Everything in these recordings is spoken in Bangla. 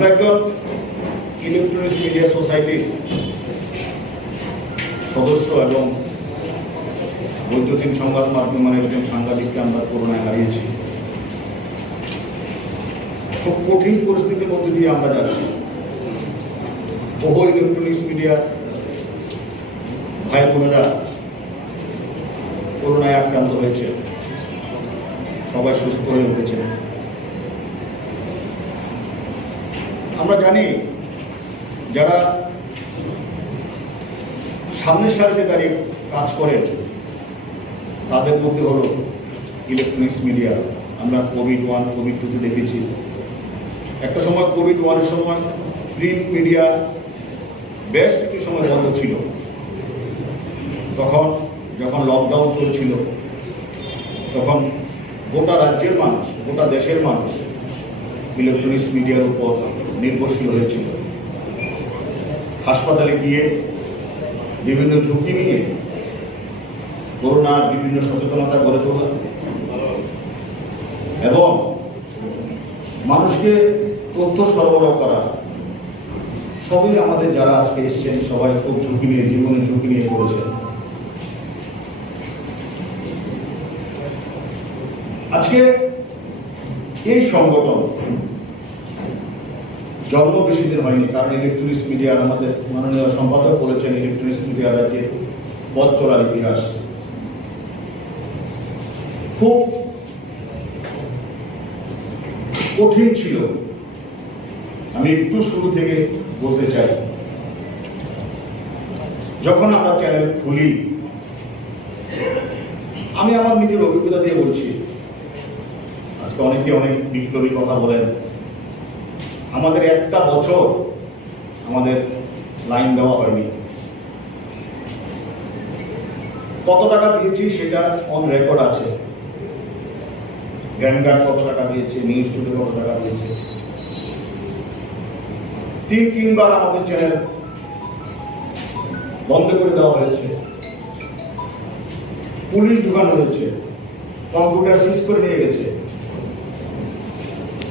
আমরা একজন ইলেকট্রনিক্স মিডিয়া সোসাইটির সদস্য এবং বৈদ্যুতিন সংবাদ মাধ্যমের একজন সাংবাদিককে আমরা করোনায় হারিয়েছি। খুব কঠিন পরিস্থিতির মধ্যে দিয়ে আমরা যাচ্ছি। বহু ইলেকট্রনিক্স মিডিয়া ভাই বোনেরা করোনায় আক্রান্ত হয়েছে, সবাই সুস্থ হয়ে উঠেছে। আমরা জানি যারা সামনের সারিতে দাঁড়িয়ে কাজ করেন তাদের মধ্যে হলো ইলেকট্রনিক্স মিডিয়া। আমরা কোভিড-1 কোভিড-2তে দেখেছি। একটা সময় কোভিড-1-এর সময় প্রিন্ট মিডিয়া বেশ কিছু সময় বন্ধ ছিল। তখন যখন লকডাউন চলছিল তখন গোটা রাজ্যের মানুষ, গোটা দেশের মানুষ ইলেকট্রনিক্স মিডিয়ার উপর নির্ভরশীল হয়েছিল। হাসপাতালে গিয়ে বিভিন্ন ঝুঁকি নিয়ে করোনার বিভিন্ন সচেতনতা গড়ে তোলা এবং মানুষকে তথ্য সরবরাহ করা, সবই আমাদের যারা আজকে এসছেন সবাই খুব ঝুঁকি নিয়ে, জীবনের ঝুঁকি নিয়ে করেছেন। আজকে এই সংগঠন জন্ম বেশি দিন হয়নি, কারণ ইলেকট্রনিক্স মিডিয়ার আমাদের মাননীয় সম্পাদক বলেছেন ইলেকট্রনিক্স মিডিয়ার যে পথ চলার ইতিহাস খুব কঠিন ছিল। আমি একটু শুরু থেকে বলতে চাই, যখন আমরা চ্যানেল খুলি, আমি আমার নিজের অভিজ্ঞতা দিয়ে বলছি, আজকে অনেকে অনেক বিপ্লবী কথা বলেন, আমাদের একটা বছর আমাদের লাইন দেওয়া হয়নি। কত টাকা দিয়েছি সেটা অন রেকর্ড আছে। ভ্যানগার্ড কত টাকা দিয়েছে, নিউজ টুডে কত টাকা দিয়েছে। তিনবার আমাদের চ্যানেল বন্ধ করে দেওয়া হয়েছে, পুলিশ ঢুকানো হয়েছে, কম্পিউটার সিজ করে নিয়ে গেছে।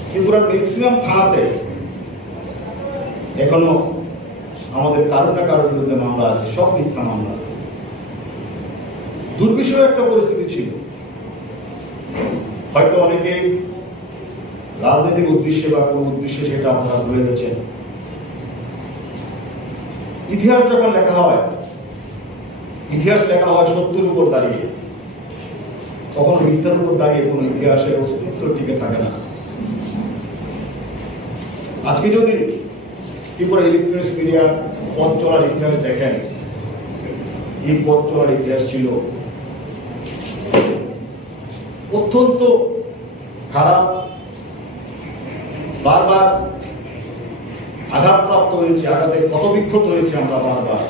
ত্রিপুরার ম্যাক্সিমাম থানাতে এখনো আমাদের কারো না কারোর বিরুদ্ধে মামলা আছে, সব মিথ্যা মামলা। দুর্বিষহ একটা পরিস্থিতি ছিল। হয়তো অনেকে রাজনৈতিক উদ্দেশ্যে বা কোন উদ্দেশ্যে সেটা আপনারা ভুলে গেছেন। ইতিহাস যখন লেখা হয়, ইতিহাস লেখা হয় সত্যের উপর দাঁড়িয়ে, তখন মিথ্যার উপর দাঁড়িয়ে কোনো ইতিহাসের অস্তিত্ব টিকে থাকে না। আজকে যদি ত্রিপুরা ইলেকট্রনিক্স মিডিয়ার পথ চলার ইতিহাস দেখেন, এই পথ চলার ইতিহাস ছিল অত্যন্ত খারাপ। বারবার আঘাতপ্রাপ্ত হয়েছে, আঘাতে ক্ষতবিক্ষত হয়েছে আমরা বারবার।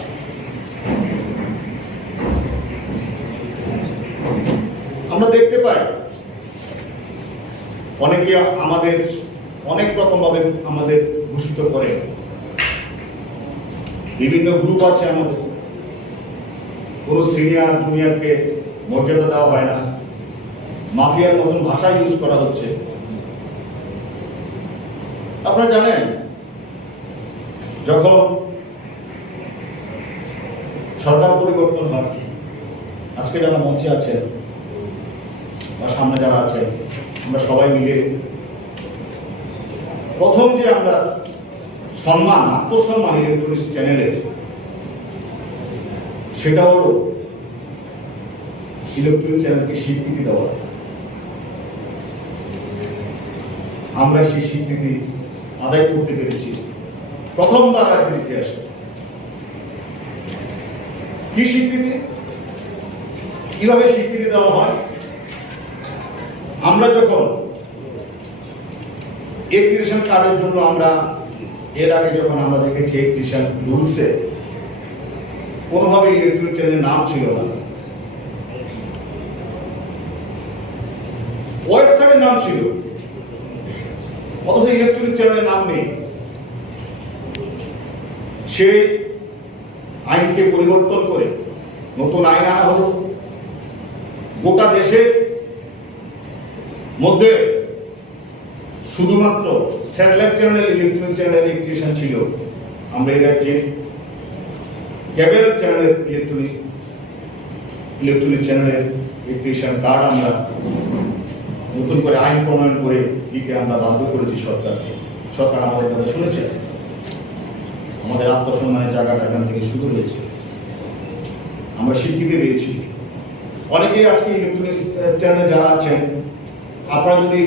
আমরা দেখতে পাই অনেকে আমাদের অনেক রকম ভাবে আমাদের ভূষিত করে। বিভিন্ন গ্রুপ আছে আমাদের, কোনো সিনিয়র জুনিয়রকে মর্যাদা দেওয়া হয় না, মাফিয়ার মতন ভাষা ইউজ করা হচ্ছে। আপনারা জানেন যখন সরকার পরিবর্তন হয়, আজকে যারা মঞ্চে আছেন বা সামনে যারা আছেন, আমরা সবাই মিলে প্রথম যে আমরা সম্মান, আত্মসম্মান ইলেকট্রনিক্স চ্যানেলের, সেটা হলো ইলেকট্রনিক চ্যানেলকে স্বীকৃতি দেওয়া। আমরা সেই স্বীকৃতি আদায় করতে পেরেছি প্রথমবার রাজ্যের ইতিহাসে। কি স্বীকৃতি, কিভাবে স্বীকৃতি দেওয়া হয়? আমরা যখন এক্রিয়েশন কার্ডের জন্য আমরা এর আগে যখন আমরা দেখেছি এক্রিয়েশন রুলসে কোনোভাবে ইলেকট্রনিক চ্যানেলের নাম ছিল না, ওয়েবসাইটের নাম ছিল, অথচ ইলেকট্রনিক চ্যানেলের নাম নেই। সেই আইনকে পরিবর্তন করে নতুন আইন আনা হলো। গোটা দেশের মধ্যে শুধুমাত্র স্যাটেলাইট চ্যানেল, ইলেকট্রনিক চ্যানেলের ইলেকট্রিশিয়ান ছিল। আমরা এই রাজ্যে কেবল চ্যানেলের ইলেকট্রনিক চ্যানেলের ইলেকট্রিশিয়ান কার্ড আমরা নতুন করে আইন প্রণয়ন করে দিতে আমরা বাধ্য করেছি সরকারকে। সরকার আমাদের কথা শুনেছে, আমাদের আত্মসম্মানের জায়গাটা এখান থেকে শুরু হয়েছে, আমরা স্বীকৃতি পেয়েছি। অনেকেই আজকে ইলেকট্রনিক চ্যানেলে যারা আছেন, আপনারা যদি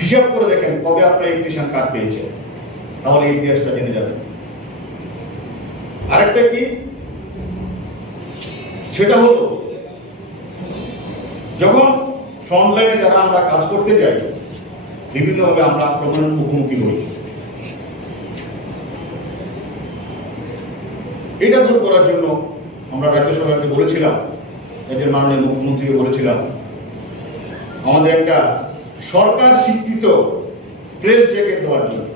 হিসাব করে দেখেন কবে আপনারা ইলেকট্রিশিয়ান কার্ড পেয়েছেন, তাহলে ইতিহাসটা জেনে যাবেন। আরেকটা কি, সেটা হলো যখন ফ্রন্টলাইনে যারা আমরা কাজ করতে যাই, বিভিন্নভাবে আমরা আক্রমণের মুখোমুখি হই। এটা দূর করার জন্য আমরা রাজ্য সরকারকে বলেছিলাম, এদের মাননীয় মুখ্যমন্ত্রীকে বলেছিলাম, আমাদের একটা সরকার স্বীকৃত প্রেস জ্যাকেট দেওয়ার জন্য,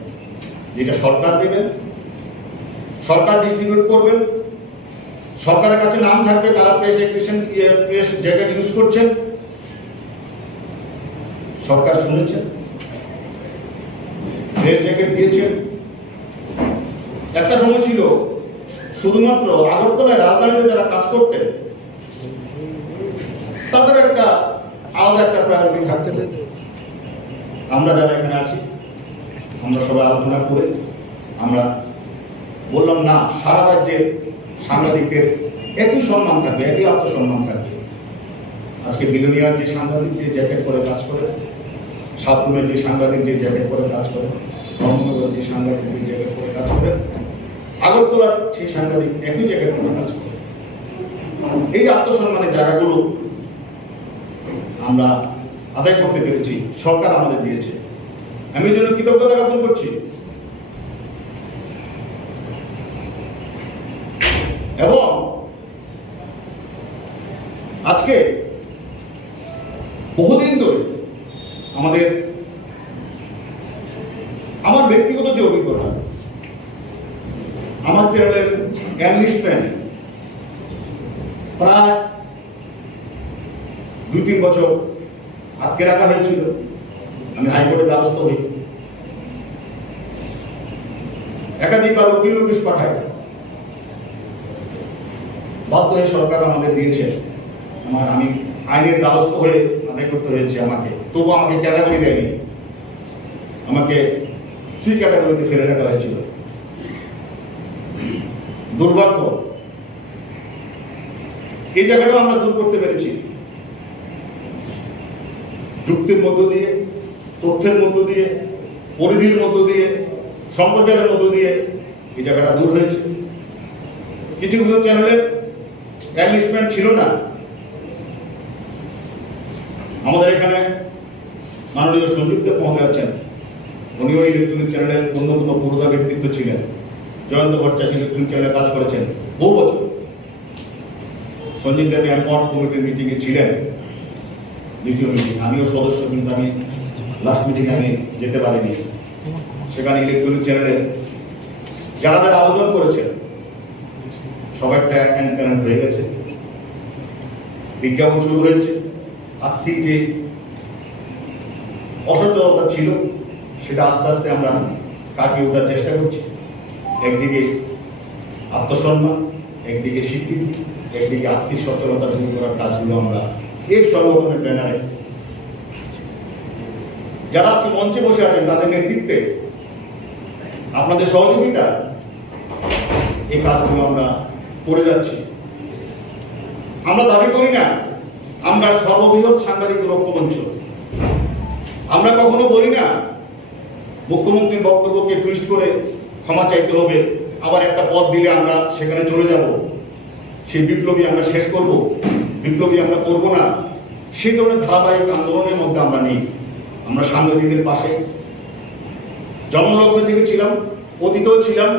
যেটা সরকার দেবেন, সরকার ডিস্ট্রিবিউট করবেন, সরকারের কাছে নাম থাকবে তারা প্রেস জ্যাকেট ইউজ করছেন। সরকার শুনেছেন, প্রেস জ্যাকেট দিয়েছেন। একটা সময় ছিল শুধুমাত্র আগরতলায়, রাজধানীতে যারা কাজ করতেন তাদের একটা আলাদা একটা প্রায়োরিটি থাকতে। আমরা যারা এখানে আছি, আমরা সবাই আলোচনা করে আমরা বললাম না, সারা রাজ্যের সাংবাদিকদের একই সম্মান থাকবে, একই আত্মসম্মান থাকবে। আজকে বিলোনিয়ার যে সাংবাদিক যে জ্যাকেট পরে কাজ করে, সাতপুরের যে সাংবাদিক যে জ্যাকেট পরে কাজ করে, ধর্মনগরের যে সাংবাদিক যে জ্যাকেট পরে কাজ করে, আগরতলার সেই সাংবাদিক একই জ্যাকেট পরে কাজ করে। এই আত্মসম্মানের জায়গাগুলো আমরা আদায় করতে পেরেছি, সরকার আমাদের দিয়েছে। আমি এই জন্য কৃতজ্ঞতা জ্ঞাপন করছি। এবং আজকে বহুদিন ধরে আমার ব্যক্তিগত যে অভিজ্ঞতা, আমার চ্যানেলের এনলিস্টমেন্ট প্রায় 2-3 বছর আটকে রাখা হয়েছিল। আমি হাইকোর্টের দ্বারস্থ হই, একাধিকবার উকিল নোটিশ পাঠাই, বাধ্য হয়ে সরকার আমাদের দিয়েছে। আমি আইনের দ্বারস্থ হয়ে আদায় করতে হয়েছে আমাকে, তবু আমাকে ক্যাটাগরি দেয়নি, আমাকে সি ক্যাটাগরিতে ফেলে রাখা হয়েছিল। দুর্ভাগ্য, এই জায়গাটাও আমরা দূর করতে পেরেছি যুক্তির মধ্য দিয়ে, তথ্যের মধ্য দিয়ে, পরিধির মধ্য দিয়ে, সম্প্রচারের মধ্য দিয়ে এই জায়গাটা দূর হয়েছে। কিছু কিছু চ্যানেলের এনলিস্টমেন্ট ছিল না। আমাদের এখানে মাননীয় সঞ্জীব মহোদয় আছেন, উনিও ইলেকট্রনিক চ্যানেলের অন্যতম পুরোধা ব্যক্তিত্ব ছিলেন। জয়ন্ত ভট্টাচার্য ইলেকট্রনিক চ্যানেলে কাজ করেছেন বহু বছর। সঞ্জীব দেব অ্যাকর্ড কমিটির মিটিংয়ে ছিলেন, দ্বিতীয় মিটিং, আমিও সদস্য, কিন্তু আমি লাস্ট মিটিংয়ে আমি যেতে পারিনি। সেখানে ইলেকট্রনিক চ্যানেলে যারা যারা আবেদন করেছেন সবাইটা প্যারেন্ট হয়ে গেছে, বিজ্ঞাপন শুরু হয়েছে। আর্থিক যে অসচ্ছলতা ছিল সেটা আস্তে আস্তে আমরা কাটিয়ে ওঠার চেষ্টা করছি। একদিকে আত্মসম্মান, একদিকে স্বীকৃতি, একদিকে আর্থিক সচ্ছলতা তৈরি করার কাজগুলো আমরা এই সংগঠনের ব্যানারে যারা আজকে মঞ্চে বসে আছেন তাদের নেতৃত্বে, আপনাদের সহযোগিতা, এই কাজগুলো আমরা করে যাচ্ছি। আমরা দাবি করি না আমরা সর্ববৃহৎ সাংবাদিক ঐক্যমঞ্চ, আমরা কখনো বলি না মুখ্যমন্ত্রীর বক্তব্যকে টুইস্ট করে ক্ষমা চাইতে হবে, আবার একটা পদ দিলে আমরা সেখানে চলে যাব, সেই বিপ্লবী আমরা শেষ করব, বিপ্লবী আমরা করব না। সেই ধরনের ধারাবাহিক আন্দোলনের মধ্যে আমরা নেই। আমরা সাংবাদিকদের পাশে জন্মলগ্ন থেকে ছিলাম, অতীতেও ছিলাম।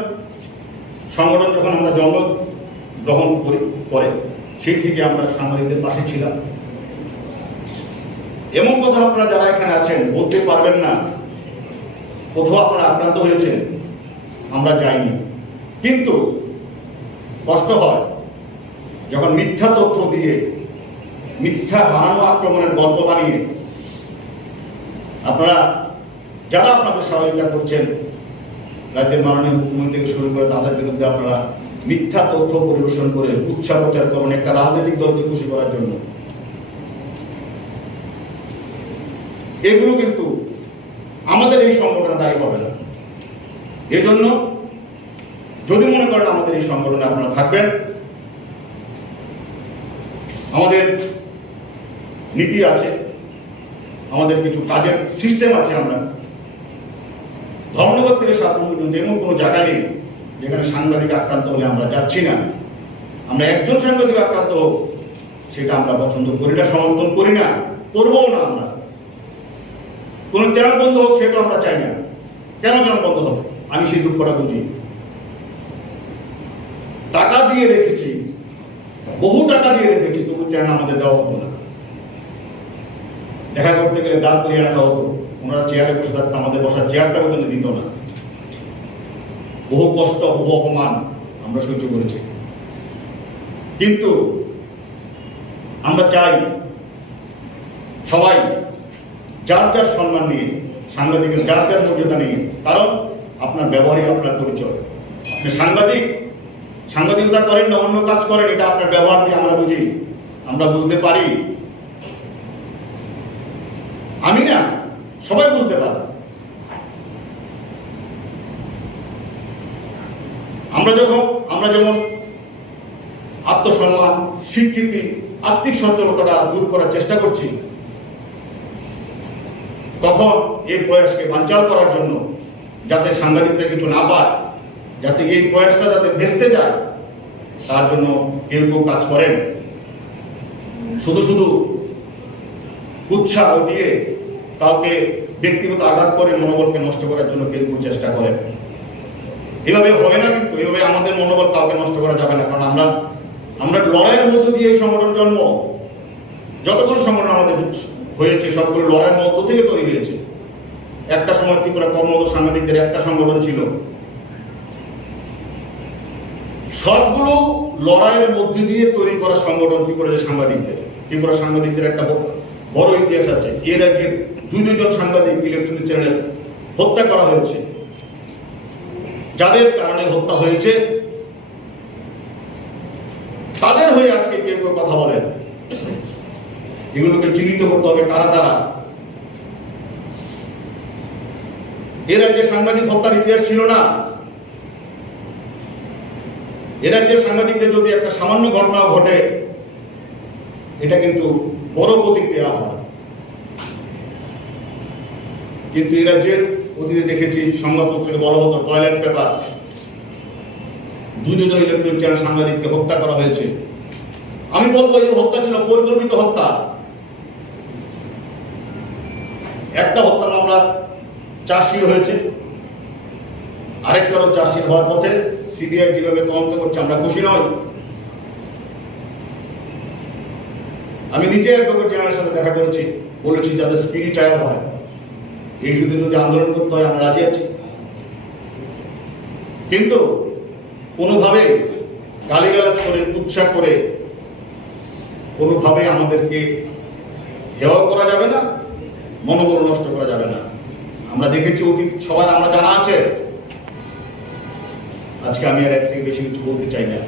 সংগঠন যখন আমরা জন্ম গ্রহণ করে সেই থেকে আমরা সাংবাদিকদের পাশে ছিলাম। এমন কথা আপনারা যারা এখানে আছেন বলতে পারবেন না কোথাও আপনারা আক্রান্ত হয়েছেন, আমরা যাইনি। কিন্তু কষ্ট হয় যখন মিথ্যা তথ্য দিয়ে, মিথ্যা বানানো আক্রমণের গল্প বানিয়ে আপনারা যারা আপনাদের সহযোগিতা করছেন, রাজ্যের মাননীয় মুখ্যমন্ত্রী থেকে শুরু করে তাদের বিরুদ্ধে আপনারা মিথ্যা তথ্য পরিবেশন করে উৎসাহ প্রচার করেন একটা রাজনৈতিক দলকে খুশি করার জন্য, এগুলো কিন্তু আমাদের এই সংগঠনে দায়ী হবে না। এজন্য যদি মনে করেন আমাদের এই সংগঠনে আপনারা থাকবেন, আমাদের নীতি আছে, আমাদের কিছু কাজের সিস্টেম আছে। আমরা ধর্মনগর থেকে সাতপুর পর্যন্ত এমন কোনো জায়গা নেই যেখানে সাংবাদিক আক্রান্ত হলে আমরা যাচ্ছি না। আমরা একজন সাংবাদিক আক্রান্ত হোক সেটা আমরা পছন্দ করি না, সমর্থন করি না, করবও না। আমরা কোন চ্যানেল বন্ধ হোক সেটা আমরা চাই না। কেন চ্যানেল বন্ধ হবে? আমি সেই দুঃখটা বুঝি। টাকা দিয়ে রেখেছি, বহু টাকা দিয়ে রেখেছি, তবু চ্যানেল আমাদের দেওয়া হতো না। দেখা করতে গেলে দাঁড় করিয়ে রাখা হতো, ওনারা চেয়ারে বসে থাকতো, আমাদের বসার চেয়ারটা পর্যন্ত দিত না। বহু কষ্ট, বহু অপমান আমরা সহ্য করেছি। কিন্তু আমরা চাই সবাই যার যার সম্মান নিয়ে, সাংবাদিকের যার যার মর্যাদা নিয়ে, কারণ আপনার ব্যবহারই আপনার পরিচয়। আপনি সাংবাদিকতা করেন না অন্য কাজ করেন, এটা আপনার ব্যবহার দিয়ে আমরা বুঝি, আমরা বুঝতে পারি। আমি না, সবাই বুঝতে পারে। আমরা যেমন আত্মসম্মান, স্বীকৃতি, আর্থিক সচ্ছলতাটা দূর করার চেষ্টা করছি, তখন এই প্রয়াসকে বানচাল করার জন্য, যাতে সাংবাদিকরা কিছু না পায়, যাতে এই প্রয়াসটা যাতে ভেস্তে যায়, তার জন্য কেউ কেউ কাজ করেন। শুধু উৎসাহ দিয়ে কাউকে ব্যক্তিগত আঘাত করে মনোবলকে নষ্ট করার জন্য কেউ কেউ চেষ্টা করেন। এভাবে হবে না, কিন্তু এভাবে আমাদের মনোবল কাউকে নষ্ট করা যাবে না। কারণ আমরা লড়াইয়ের মধ্য দিয়ে এই সংগঠন জন্ম। যতগুলো সংগঠন আমাদের হয়েছে সবগুলো লড়াইয়ের মধ্য থেকে তৈরি হয়েছে। একটা সময় ত্রিপুরা কর্মরত সাংবাদিকদের একটা সংগঠন ছিল, সবগুলো লড়াইয়ের মধ্যে দিয়ে তৈরি করা সংগঠন ত্রিপুরা সাংবাদিকদের একটা বড় ইতিহাস আছে। এর আগে দুজন সাংবাদিক ইলেকট্রনিক চ্যানেল হত্যা করা হয়েছে। যাদের কারণে হত্যা হয়েছে তাদের হয়ে আজকে কেউ কেউ কথা বলেন। এগুলোকে চিহ্নিত করতে হবে কারা তারা। এর আগে সাংবাদিক হত্যার ইতিহাস ছিল না। এর আগে সাংবাদিকদের যদি একটা সামান্য ঘটনা ঘটে, এটা কিন্তু বড় প্রতিক্রিয়া হয়। কিন্তু এ রাজ্যের অতীতে দেখেছি সংবাদপত্রে বলা হতো টয়লেট পেপার, দুজন ইলেকট্রনিক চ্যানেল সাংবাদিককে হত্যা করা হয়েছে। আমি বলবো এই হত্যা ছিল পরিকল্পিত হত্যা। একটা হত্যা মামলা চার্জশিট হয়েছে, আরেকটারও চার্জশিট হওয়ার পথে। সিবিআই যেভাবে তদন্ত করছে আমরা খুশি নই। আমি নিজে অ্যাডভোকেট জেনারেলের সাথে দেখা করেছি, বলেছি যাতে স্পিডি ট্রায়াল হয়। এই যদি আন্দোলন করতে হয় আমরা রাজি আছি। কিন্তু কোনোভাবে গালিগালাজ করে, উৎসাহ করে কোনোভাবে আমাদেরকে হেয় করা যাবে না, মনোবল নষ্ট করা যাবে না। আমরা দেখেছি অতীত সবার আমরা জানা আছে। আজকে আমি আর এর থেকে বেশি কিছু বলতে চাই না।